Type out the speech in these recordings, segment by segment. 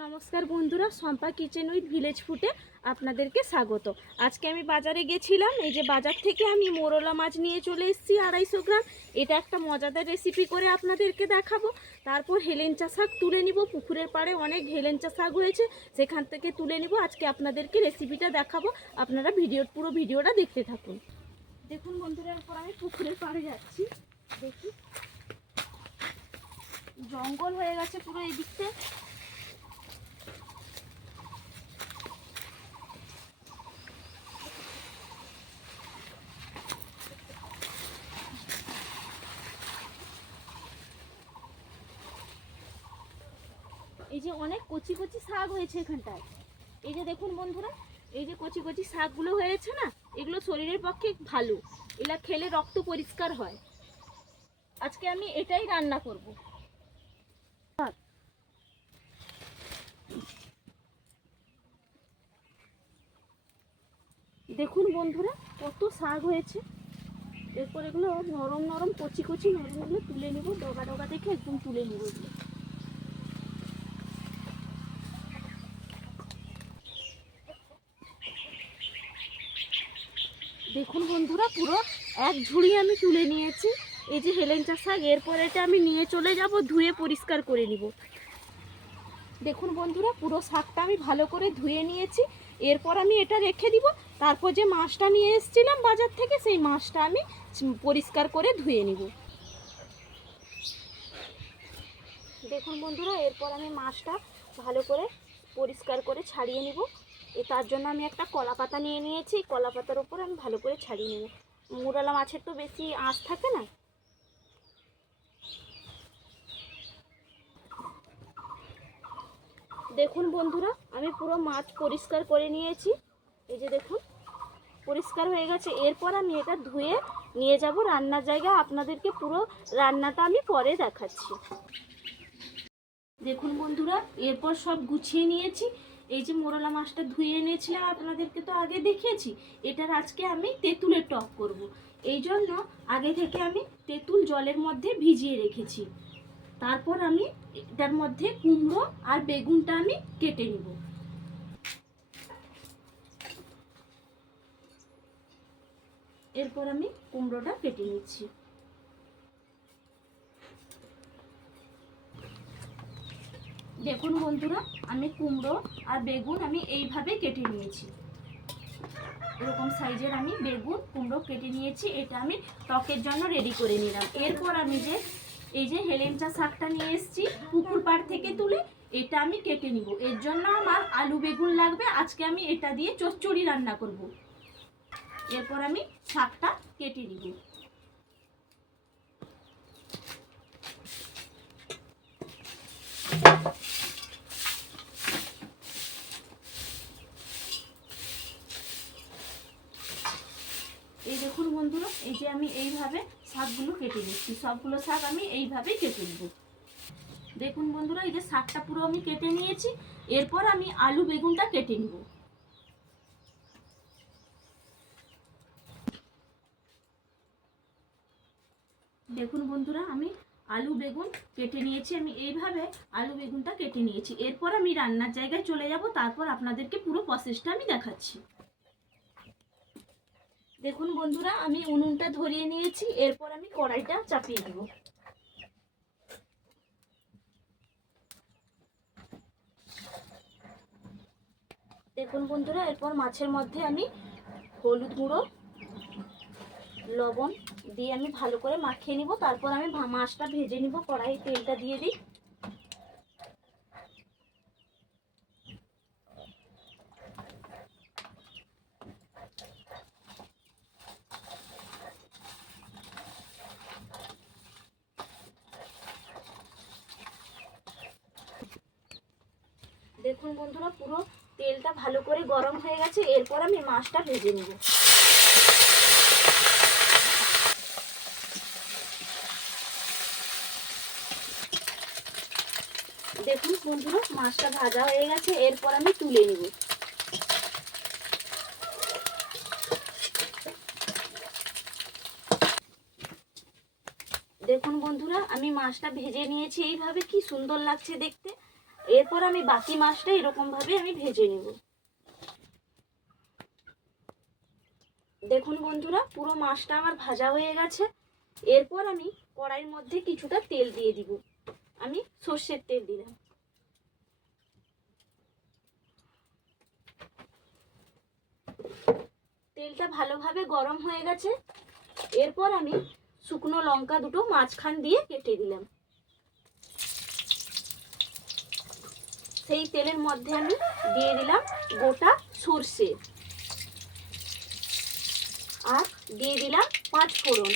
নমস্কার বন্ধুরা, Shampa kitchen with village ফুডে আপনাদেরকে স্বাগত। আজকে আমি বাজারে গেছিলাম। এই যে বাজার থেকে আমি মোরলা মাছ নিয়ে চলে এসেছি 250 গ্রাম। এটা একটা মজাদার রেসিপি করে আপনাদেরকে দেখাবো। তারপর হেলেঞ্চা শাক তুলে নিব। পুকুরের পাড়ে অনেক হেলেঞ্চা শাক হয়েছে, সেখান থেকে তুলে নিব। আজকে আপনাদেরকে রেসিপিটা দেখাবো। আপনারা পুরো ভিডিওটা দেখতে থাকুন। দেখুন বন্ধুরা, এরপর আমি পুকুরের পাড়ে যাচ্ছি। দেখি জঙ্গল হয়ে গেছে পুরো এই দিকটা। এই যে অনেক কচি কচি শাক হয়েছে এখানটায়। এই যে দেখুন বন্ধুরা, এই যে কচি কচি শাকগুলো হয়েছে না, এগুলো শরীরের পক্ষে ভালো। এগুলা খেলে রক্ত পরিষ্কার হয়। আজকে আমি এটাই রান্না করব। দেখুন বন্ধুরা, কত শাক হয়েছে। এরপর এগুলো নরম নরম কচি কচি নরমগুলো তুলে নেব। ডগা ডগা দেখে একদম তুলে নেব এগুলো। দেখুন বন্ধুরা, পুরো এক ঝুড়ি আমি তুলে নিয়েছি। এই যে হেলেঞ্চা শাক, এরপর এটা আমি নিয়ে চলে যাব, ধুয়ে পরিষ্কার করে নিব। দেখুন বন্ধুরা, পুরো শাকটা আমি ভালো করে ধুয়ে নিয়েছি। এরপর আমি এটা রেখে দিব। তারপর যে মাছটা নিয়ে এসেছিলাম বাজার থেকে, সেই মাছটা আমি পরিষ্কার করে ধুয়ে নিব। দেখুন বন্ধুরা, এরপর আমি মাছটা ভালো করে পরিষ্কার করে ছাড়িয়ে নিব। তার জন্য আমি একটা কলা পাতা নিয়ে নিয়েছি। কলা পাতার উপর আমি ভালো করে ছাড়িয়ে নেব। মুরালা মাছের তো বেশি আঁশ থাকে না। দেখুন বন্ধুরা, আমি পুরো মাছ পরিষ্কার করে নিয়েছি। এই যে দেখুন, পরিষ্কার হয়ে গেছে। এরপর আমি এটা ধুয়ে নিয়ে যাব রান্নার জায়গায়। আপনাদেরকে পুরো রান্নাটা আমি পরে দেখাচ্ছি। দেখুন বন্ধুরা, এরপর সব গুছিয়ে নিয়েছি। এই যে মোরলা মাছটা ধুয়ে এনেছিলাম, আপনাদেরকে তো আগে দেখিয়েছি। এটার আজকে আমি তেঁতুলের টক করব। এই জন্য আগে থেকে আমি তেঁতুল জলের মধ্যে ভিজিয়ে রেখেছি। তারপর আমি এটার মধ্যে কুমড়ো আর বেগুনটা আমি কেটে নেব। এরপর আমি কুমড়োটা কেটে নিচ্ছি। দেখুন বন্ধুরা, আমি কুমড়ো আর বেগুন আমি এইভাবে কেটে নিয়েছি। এরকম সাইজের আমি বেগুন কুমড়ো কেটে নিয়েছি। এটা আমি টকের জন্য রেডি করে নিলাম। এরপর আমি এই যে হেলেঞ্চা শাকটা নিয়ে এসেছি পুকুর পাড় থেকে তুলে, এটা আমি কেটে নিব। এর জন্য আমার আলু বেগুন লাগবে। আজকে আমি এটা দিয়ে চচ্চড়ি রান্না করব। এরপর আমি শাকটা কেটে নিব। এই দেখুন বন্ধুরা, এই যে আমি এইভাবে শাকগুলো কেটে নিচ্ছি। সবগুলো শাক আমি এইভাবেই কেটে নেব। দেখুন বন্ধুরা, এই যে শাকটা পুরো আমি কেটে নিয়েছি। এরপর আমি আলু বেগুনটা কেটে নিব। দেখুন বন্ধুরা, আমি আলু বেগুন কেটে নিয়েছি। আমি এইভাবে আলু বেগুনটা কেটে নিয়েছি। এরপর আমি রান্নার জায়গায় চলে যাব। তারপর আপনাদেরকে পুরো প্রসেসটা আমি দেখাচ্ছি। দেখুন বন্ধুরা, আমি উনুনটা ধরিয়ে নিয়েছি। এরপর আমি কড়াইটা চাপিয়ে দেব। দেখুন বন্ধুরা, এরপর মাছের মধ্যে আমি হলুদ গুঁড়ো লবণ দিয়ে আমি ভালো করে মাখিয়ে নিব। তারপর আমি মাছটা ভেজে নিব। কড়াই তেলটা দিয়ে দিই। দেখুন বন্ধুরা, পুরো তেলটা ভালো করে গরম হয়ে গেছে। এরপর আমি মাছটা ভেজে নেব। দেখুন বন্ধুরা, মাছটা ভাজা হয়ে গেছে। এরপর আমি তুলে নেব। দেখুন বন্ধুরা, আমি মাছটা ভেজে নিয়েছি। এইভাবে কি সুন্দর লাগছে দেখতে। এরপর আমি বাকি মাছটা এরকমভাবে আমি ভেজে নেব। দেখুন বন্ধুরা, পুরো মাছটা আমার ভাজা হয়ে গেছে। এরপর আমি কড়াইয়ের মধ্যে কিছুটা তেল দিয়ে দিব। আমি সর্ষের তেল দিলাম। তেলটা ভালোভাবে গরম হয়ে গেছে। এরপর আমি শুকনো লঙ্কা দুটো মাঝখান দিয়ে কেটে দিলাম। সেই তেলের মধ্যে আমি দিয়ে দিলাম গোটা সর্ষে আর দিয়ে দিলাম 5 ফোড়ন।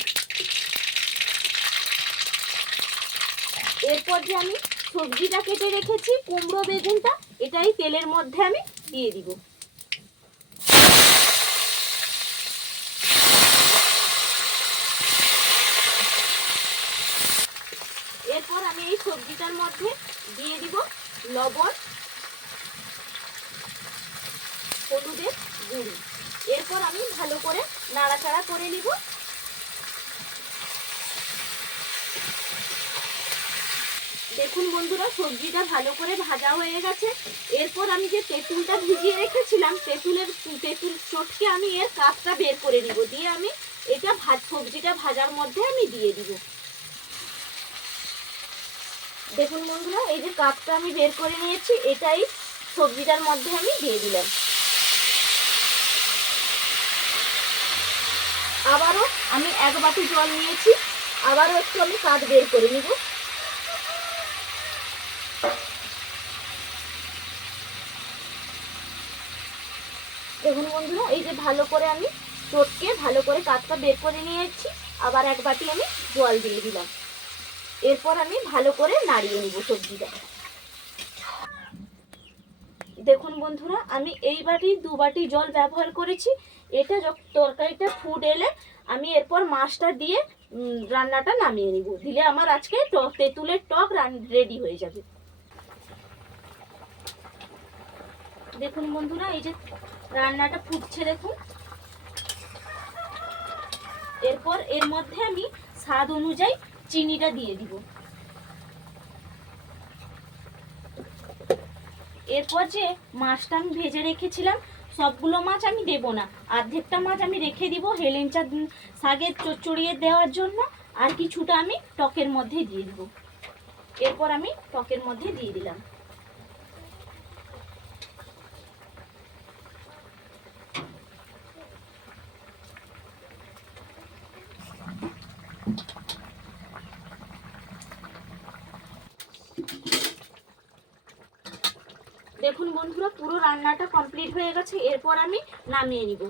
এরপর যে আমি সবজিটা কেটে রেখেছি কুমড়ো বেগুনটা, এটাই তেলের মধ্যে আমি দিয়ে দিব। এরপর আমি এই সবজিটার মধ্যে দিয়ে দিব লবণ, হলুদের গুঁড়ি। এরপর আমি ভালো করে নাড়াচাড়া করে নিব। দেখুন বন্ধুরা, সবজিটা ভালো করে ভাজা হয়ে গেছে। এরপর আমি যে তেঁতুলটা ভিজিয়ে রেখেছিলাম, তেঁতুল চটকে আমি এর কাপটা বের করে নিব। দিয়ে আমি এটা সবজিটা ভাজার মধ্যে আমি দিয়ে দিব। দেখুন বন্ধুরা, এই যে কাপটা আমি বের করে নিয়েছি, এটাই সবজিটার মধ্যে আমি দিয়ে দিলাম। আবারও আমি 1 বাটি জল নিয়েছি, আবারও একটু আমি কাপ বের করে নিব। দেখুন বন্ধুরা, এই যে ভালো করে আমি চটকে ভালো করে কাপটা বের করে নিয়েছি। আবার 1 বাটি আমি জল দিয়ে দিলাম। এরপর আমি ভালো করে নাড়িয়ে নিব সবজিটা। দেখুন বন্ধুরা, আমি এই বাটি 2 বাটি জল ব্যবহার করেছি। এটা তরকারিটা ফুট এলে আমি এরপর মাছটা দিয়ে রান্নাটা নামিয়ে নিব। দিলে আমার আজকে তেঁতুলের টক রেডি হয়ে যাবে। দেখুন বন্ধুরা, এই যে রান্নাটা ফুটছে দেখুন। এরপর এর মধ্যে আমি স্বাদ অনুযায়ী চিনিটা দিয়ে দিব। এরপর যে মাছটা আমি ভেজে রেখেছিলাম, সবগুলো মাছ আমি দেব না, অর্ধেকটা মাছ আমি রেখে দিব হেলেঞ্চা শাকের চচ্চড়িয়ে দেওয়ার জন্য, আর কিছুটা আমি টকের মধ্যে দিয়ে দিব। এরপর আমি টকের মধ্যে দিয়ে দিলাম। দেখুন বন্ধুরা, পুরো রান্নাটা কমপ্লিট হয়ে গেছে। এরপর আমি নামিয়ে নিব।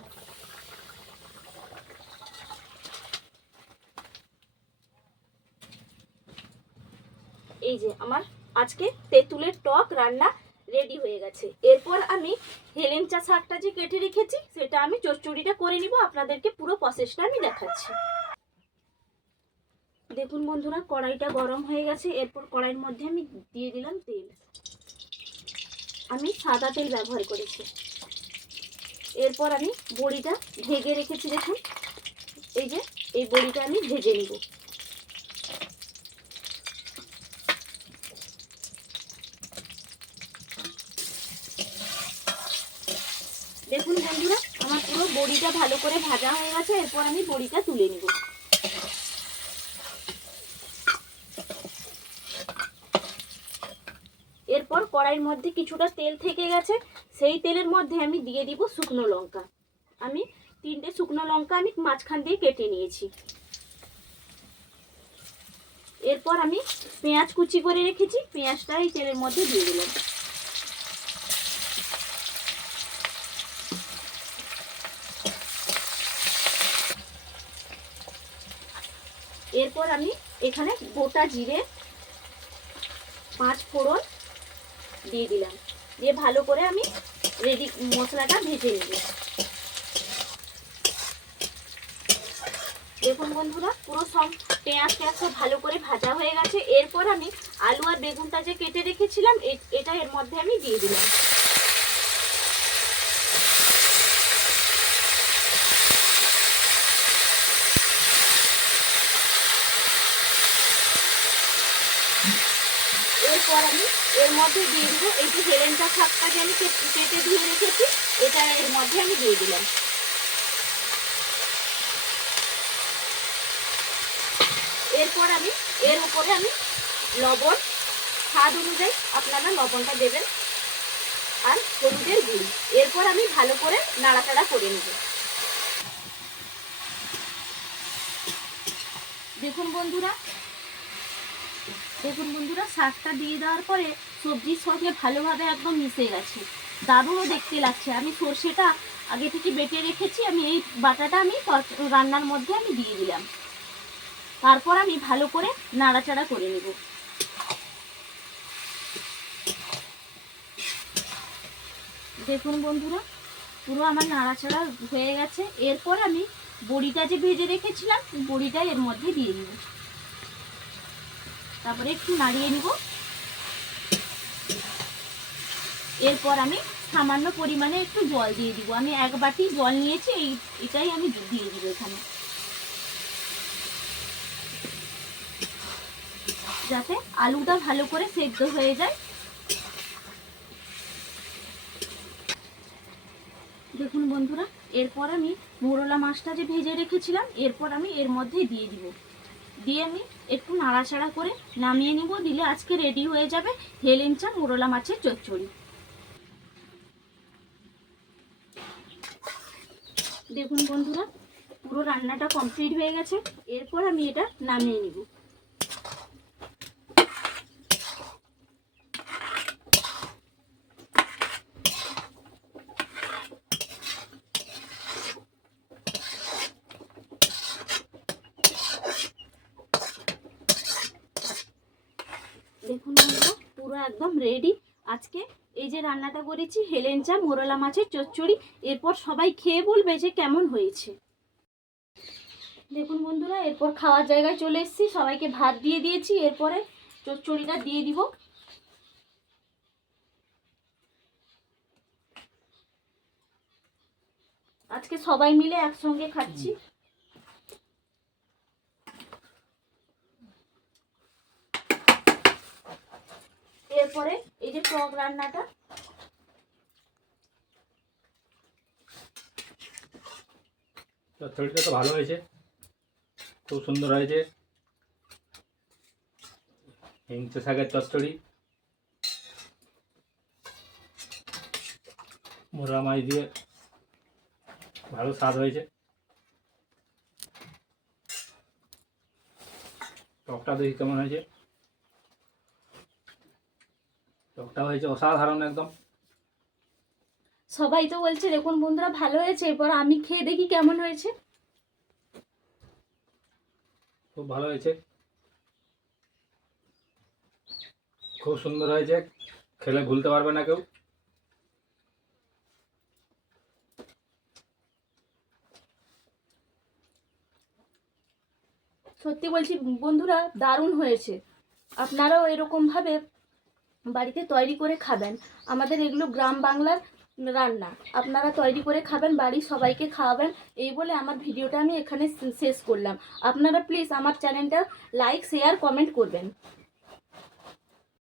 এই যে আমার আজকে তেঁতুলের টক রান্না রেডি হয়ে গেছে। এরপর আমি হেলেঞ্চা শাকটা যে কেটে রেখেছি সেটা আমি চচ্চড়িটা করে নিব। আপনাদেরকে পুরো প্রসেসটা আমি দেখাচ্ছি। দেখুন বন্ধুরা, কড়াইটা গরম হয়ে গেছে। এরপর কড়াইয়ের মধ্যে আমি দিয়ে দিলাম তেল। আমি সাদা তেল ব্যবহার করেছি। এরপর আমি বড়িটা ভেজে রেখেছি। দেখুন, এই যে এই বড়িটা আমি ভেজে নিব। দেখুন বন্ধুরা, আমার পুরো বড়িটা ভালো করে ভাজা হয়ে গেছে। এরপর আমি বড়িটা তুলে নিব। এরপর কড়াইয়ের মধ্যে কিছুটা তেল থেকে গেছে, সেই তেলের মধ্যে আমি দিয়ে দিব শুকনো লঙ্কা। আমি 3টে শুকনো লঙ্কা আমি মাঝখান দিয়ে কেটে নিয়েছি। এরপর আমি পেঁয়াজ কুচি করে রেখেছি, পেঁয়াজটা এই তেলের মধ্যে দিয়ে দিলাম। এরপর আমি এখানে গোটা জিরে 5 ফোড়ন দিয়ে দিলাম। দিয়ে ভালো করে আমি মশলাটা ভেজে নেব। দেখুন বন্ধুরা, পুরো সব পেঁয়াজ সব ভালো করে ভাজা হয়ে গেছে। এরপর আমি আলু আর বেগুনটা যে কেটে রেখেছিলাম এটা এর মধ্যে আমি দিয়ে দিলাম। এরপর আমি এর মধ্যে দিয়ে দিব এই যে হেলেঞ্চা শাকটা যে আমি কেটে ধুয়ে রেখেছি, এটা এর মধ্যে আমি দিয়ে দিলাম। এরপর আমি এর উপরে আমি লবণ, স্বাদ অনুযায়ী আপনারা লবণটা দেবেন, আর হলুদের গুঁড়ি। এরপর আমি ভালো করে নাড়াচাড়া করে নেব। দেখুন বন্ধুরা শাকটা দিয়ে দেওয়ার পরে সবজির সঙ্গে ভালোভাবে একদম মিশে গেছে, দারুণও দেখতে লাগছে। আমি সর্ষেটা আগে থেকে বেটে রেখেছি, আমি এই বাটাটা আমি রান্নার মধ্যে আমি দিয়ে দিলাম। তারপর আমি ভালো করে নাড়াচাড়া করে নেব। দেখুন বন্ধুরা পুরো আমার নাড়াচাড়া হয়ে গেছে। এরপর আমি বড়িটা যে ভেজে রেখেছিলাম, বড়িটা এর মধ্যে দিয়ে দিব। তারপরে একটু নাড়িয়ে নিব। এরপর আমি সামান্য পরিমাণে একটু জল দিয়ে দিব। আমি 1 বাটি জল নিয়েছি, এটাই আমি দিয়ে দিব এখানে, যাতে আলুটা ভালো করে সেদ্ধ হয়ে যায়। দেখুন বন্ধুরা এরপর আমি মোরলা মাছটা যে ভেজে রেখেছিলাম, এরপর আমি এর মধ্যে দিয়ে দিব। দিয়ে আমি একটু নাড়াচাড়া করে নামিয়ে নিব। দিলে আজকে রেডি হয়ে যাবে হেলেঞ্চা মোরলা মাছের চচ্চড়ি। দেখুন বন্ধুরা পুরো রান্নাটা কমপ্লিট হয়ে গেছে। এরপর আমি এটা নামিয়ে নিব। দেখুন বন্ধুরা পুরো একদম রেডি। আজকে এই যে রান্নাটা করেছি হেলেঞ্চা মোরলা মাছের চচ্চড়ি, এরপর সবাই খেয়ে বলবে যে কেমন হয়েছে। দেখুন বন্ধুরা এরপর খাওয়ার জায়গায় চলে এসেছি, সবাইকে ভাত দিয়ে দিয়েছি। এরপরে চচ্চড়িটা দিয়ে দিব। আজকে সবাই মিলে একসঙ্গে খাচ্ছি। এরপরে এই যে টক রান্নাটা, চচ্চড়িটা তো ভালো হয়েছে, খুব সুন্দর হয়েছে। হেংচে শাকের চচ্চড়ি, মোরলা মাছ দিয়ে ভালো স্বাদ হয়েছে। টকটা দেখি কেমন হয়েছে, টকটা হয়েছে অসাধারণ একদম। সবাই তো বলছে দেখুন বন্ধুরা ভালো হয়েছে। এরপর আমি খেয়ে দেখি কেমন হয়েছে। খুব ভালো হয়েছে, খুব সুন্দর হয়েছে, খেলে ভুলতে পারবে না কেউ। সত্যি বলছি বন্ধুরা দারুণ হয়েছে। আপনারাও এরকমভাবে বাড়িতে তৈরি করে খাবেন। আমাদের এগুলো গ্রাম বাংলার রান্না, আপনারা তৈরি করে খাবেন, বাড়ির সবাইকে খাওয়াবেন। এই বলে আমার ভিডিওটা আমি এখানে শেষ করলাম। আপনারা প্লিজ আমার চ্যানেলটা লাইক, শেয়ার, কমেন্ট করবেন।